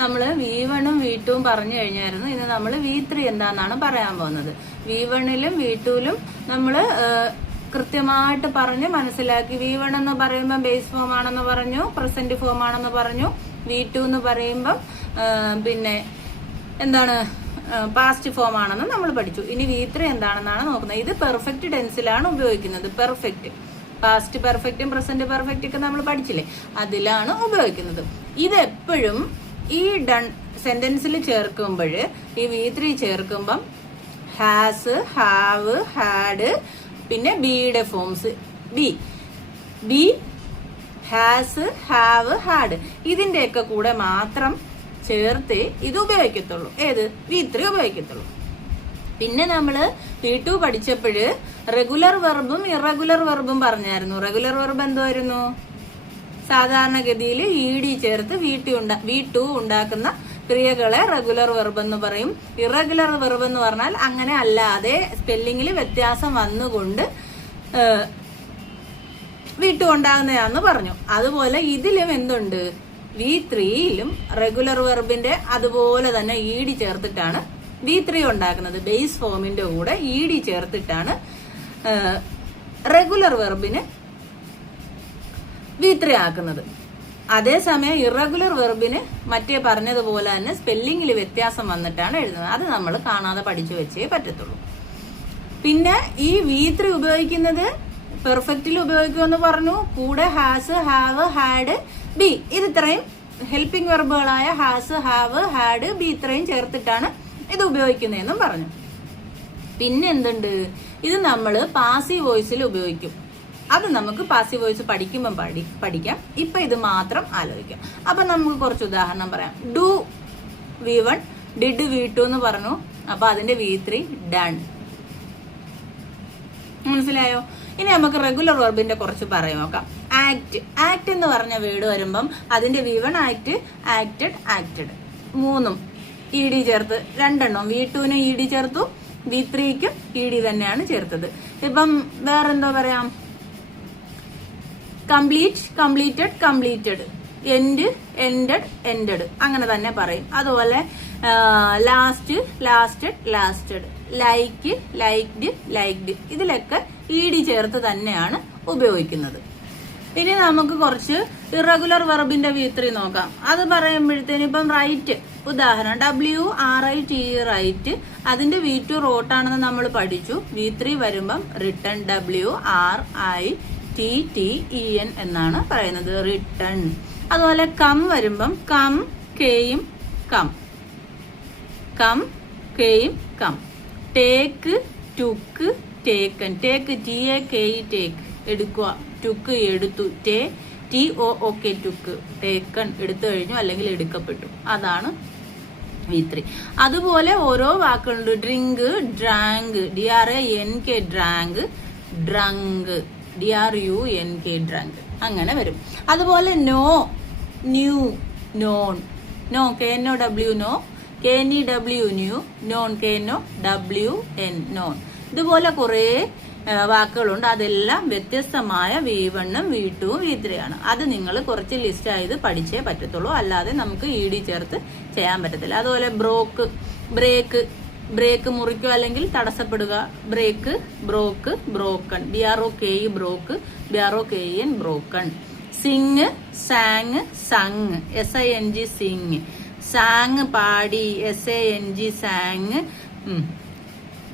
നമ്മൾ V1ഉം V2ഉം പറഞ്ഞു കഴിഞ്ഞായിരുന്നു. ഇന്ന് നമ്മൾ V3 എന്താണെന്നാണ് പറയാൻ പോകുന്നത്. V1ലും V2ലും നമ്മൾ കൃത്യമായിട്ട് പറഞ്ഞ് മനസ്സിലാക്കി. V1 എന്ന് പറയുമ്പോൾ ബേസ് ഫോം ആണെന്ന് പറഞ്ഞു, പ്രസന്റ് ഫോം ആണെന്ന് പറഞ്ഞു. V2 എന്ന് പറയുമ്പം പിന്നെ എന്താണ്, പാസ്റ്റ് ഫോം ആണെന്ന് നമ്മൾ പഠിച്ചു. ഇനി V3 എന്താണെന്നാണ് നോക്കുന്നത്. ഇത് പെർഫെക്റ്റ് ടെൻസിലാണ് ഉപയോഗിക്കുന്നത്. പെർഫെക്റ്റ്, പാസ്റ്റ് പെർഫെക്റ്റും പ്രസന്റ് പെർഫെക്റ്റ് ഒക്കെ നമ്മൾ പഠിച്ചില്ലേ, അതിലാണ് ഉപയോഗിക്കുന്നത്. ഇതെപ്പോഴും ഈ ഡൺ സെന്റൻസിൽ ചേർക്കുമ്പോൾ, ഈ V3 ചേർക്കുമ്പം ഹാസ്, ഹാവ്, ഹാഡ്, പിന്നെ ബിയുടെ forms B, has, have, had, ഇതിന്റെയൊക്കെ കൂടെ മാത്രം ചേർത്ത് ഇത് ഉപയോഗിക്കത്തുള്ളൂ. ഏത്? V3 ഉപയോഗിക്കത്തുള്ളൂ. പിന്നെ നമ്മള് V2 പഠിച്ചപ്പോഴ് റെഗുലർ വെർബും ഇറഗുലർ വെർബും പറഞ്ഞായിരുന്നു. റെഗുലർ വെർബ് എന്തായിരുന്നു? സാധാരണഗതിയിൽ ED ചേർത്ത് V2 ഉണ്ടാക്കുന്ന ക്രിയകളെ റെഗുലർ വെർബ് എന്ന് പറയും. ഇറഗുലർ വെർബ് എന്ന് പറഞ്ഞാൽ അങ്ങനെ അല്ലാതെ സ്പെല്ലിങ്ങിൽ വ്യത്യാസം വന്നുകൊണ്ട് V2 ഉണ്ടാകുന്നതാന്ന് പറഞ്ഞു. അതുപോലെ ഇതിലും എന്തുണ്ട്? V3യിലും റെഗുലർ വെർബിന്റെ അതുപോലെ തന്നെ ED ചേർത്തിട്ടാണ് V3 ഉണ്ടാക്കുന്നത്. ബേസ് ഫോമിന്റെ കൂടെ ED ചേർത്തിട്ടാണ് റെഗുലർ വെർബിന് V3 ആക്കുന്നത്. അതേസമയം ഇറഗുലർ വെർബിന് മറ്റേ പറഞ്ഞതുപോലെ തന്നെ സ്പെല്ലിങ്ങിൽ വ്യത്യാസം വന്നിട്ടാണ് എഴുതുന്നത്. അത് നമ്മൾ കാണാതെ പഠിച്ചു വെച്ചേ പറ്റത്തുള്ളൂ. പിന്നെ ഈ V3 ഉപയോഗിക്കുന്നത് പെർഫെക്റ്റിൽ ഉപയോഗിക്കുമെന്ന് പറഞ്ഞു. കൂടെ ഹാസ്, ഹാവ്, ഹാഡ്, ബി, ഇത് ഇത്രയും ഹെൽപ്പിംഗ് വെർബുകളായ ഹാസ്, ഹാവ്, ഹാഡ്, ബി ഇത്രയും ചേർത്തിട്ടാണ് ഇത് ഉപയോഗിക്കുന്നതെന്നും പറഞ്ഞു. പിന്നെ എന്തുണ്ട്? ഇത് നമ്മൾ പാസീവ് വോയിസിൽ ഉപയോഗിക്കും. അത് നമുക്ക് പാസീവ് വോയിസ് പഠിക്കുമ്പം പഠിക്കാം. ഇപ്പൊ ഇത് മാത്രം ആലോചിക്കാം. അപ്പൊ നമുക്ക് കുറച്ച് ഉദാഹരണം പറയാം. ഡു V1, ഡിഡ് V2 എന്ന് പറഞ്ഞു. അപ്പൊ അതിന്റെ V3 ഡൺ. മനസ്സിലായോ? ഇനി നമുക്ക് റെഗുലർ വെർബിന്റെ കുറച്ച് പറയാൻ നോക്കാം. ആക്ട്. ആക്ട് എന്ന് പറഞ്ഞ വേർഡ് വരുമ്പം അതിന്റെ V1 ആക്ട്, ആക്റ്റഡ്, ആക്റ്റഡ്, മൂന്നും ED ചേർത്ത്, രണ്ടെണ്ണം V2ന് ED ചേർത്തു, V3ക്കും ED തന്നെയാണ് ചേർത്തത്. ഇപ്പം വേറെന്തോ പറയാം? Complete, completed, completed, end, ended, ended, അങ്ങനെ തന്നെ പറയും. അതുപോലെ last, lasted, lasted, like, liked, liked, ഇതിലൊക്കെ ED ചേർത്ത് തന്നെയാണ് ഉപയോഗിക്കുന്നത്. ഇനി നമുക്ക് കുറച്ച് ഇറഗുലർ വെർബിന്റെ V3 നോക്കാം. അത് പറയുമ്പോഴത്തേന് ഇപ്പം റൈറ്റ്, ഉദാഹരണം WRITE, റൈറ്റ്, അതിന്റെ V2 റോട്ടാണെന്ന് നമ്മൾ പഠിച്ചു. V3 വരുമ്പം റിട്ടൺ, WRITTEN എന്നാണ് പറയുന്നത്, റിട്ടൺ. അതുപോലെ കം വരുമ്പം കം, കെയും കം, കം, കെയും come. Take, took, taken, take TAKE, take, എടുക്കുക, ടുക്ക് എടുത്തു, TOOK, ടുക്ക്, ടേക്കൺ എടുത്തു കഴിഞ്ഞു അല്ലെങ്കിൽ എടുക്കപ്പെട്ടു, അതാണ് V3. അതുപോലെ ഓരോ വാക്കുകളുണ്ട്. Drink, drank, DRANK, drank, drunk, DRUNK, drunk, അങ്ങനെ വരും. അതുപോലെ know, knew, known, know, KNOW, know, KNEW, knew, known, KNOWN, known. ഇതുപോലെ കുറെ വാക്കുകളുണ്ട്. അതെല്ലാം വ്യത്യസ്തമായ V1ഉം V2ഉം V3 ആണ്. അത് നിങ്ങൾ കുറച്ച് ലിസ്റ്റ് ആയത് പഠിച്ചേ പറ്റത്തുള്ളൂ, അല്ലാതെ നമുക്ക് ED ചേർത്ത് ചെയ്യാൻ പറ്റത്തില്ല. അതുപോലെ ബ്രോക്ക്, ബ്രേക്ക്, ബ്രേക്ക് മുറിക്കുക അല്ലെങ്കിൽ തടസ്സപ്പെടുക, ബ്രേക്ക്, ബ്രോക്ക്, ബ്രോക്കൺ, BROKE, ബ്രോക്ക്, BROKEN, broken. Singh, San, sung, SING, Singh. San, പാടി, SANG, സാങ്,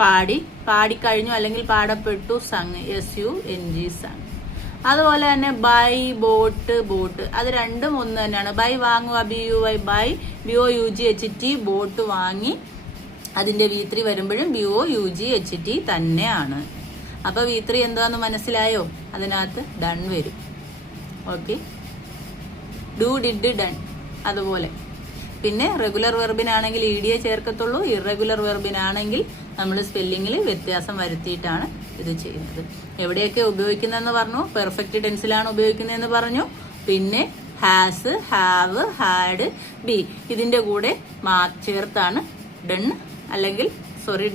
പാടി, പാടിക്കഴിഞ്ഞു അല്ലെങ്കിൽ പാടപ്പെട്ടു, സങ്, SUNG, സങ്. അതുപോലെ തന്നെ ബൈ, ബോട്ട്, ബോട്ട്, അത് രണ്ടും ഒന്ന് തന്നെയാണ്. ബൈ വാങ്ങുക, BUY, ബൈ, BOUGHT, ബോട്ട് വാങ്ങി, അതിന്റെ V3 വരുമ്പോഴും BOUGHT തന്നെയാണ്. അപ്പൊ V3 എന്താന്ന് മനസ്സിലായോ? അതിനകത്ത് ഡൺ വരും. Okay, do, did, done. അതുപോലെ പിന്നെ റെഗുലർ വെർബിനാണെങ്കിൽ ED ചേർക്കത്തുള്ളൂ. ഇറഗുലർ വെർബിനാണെങ്കിൽ നമ്മൾ സ്പെല്ലിങ്ങിൽ വ്യത്യാസം വരുത്തിയിട്ടാണ് ഇത് ചെയ്യുന്നത്. എവിടെയൊക്കെ ഉപയോഗിക്കുന്നതെന്ന് പറഞ്ഞു? പെർഫെക്റ്റ് ടെൻസിലാണ് ഉപയോഗിക്കുന്നതെന്ന് പറഞ്ഞു. പിന്നെ ഹാസ്, ഹാവ്, ഹാഡ്, ബി ഇതിന്റെ കൂടെ ചേർത്താണ് ഡൺ അല്ലെങ്കിൽ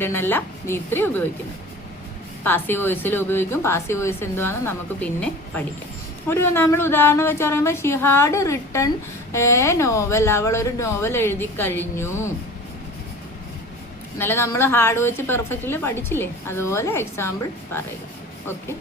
ഡൺ അല്ല V3 ഉപയോഗിക്കുന്നത്. പാസീവ് വോയിസിൽ ഉപയോഗിക്കും. പാസീവ് വോയിസ് എന്തുവാണെന്ന് നമുക്ക് പിന്നെ പഠിക്കാം. ഒരു നമ്മൾ ഉദാഹരണം വെച്ച് പറയുമ്പോൾ she had written A novel, അവൾ ഒരു നോവൽ എഴുതി കഴിഞ്ഞു. എന്നാലും നമ്മൾ ഹാർഡ് വെച്ച് പെർഫെക്റ്റ്ലി പഠിച്ചില്ലേ, അതുപോലെ എക്സാമ്പിൾ പറയുക. ഓക്കെ.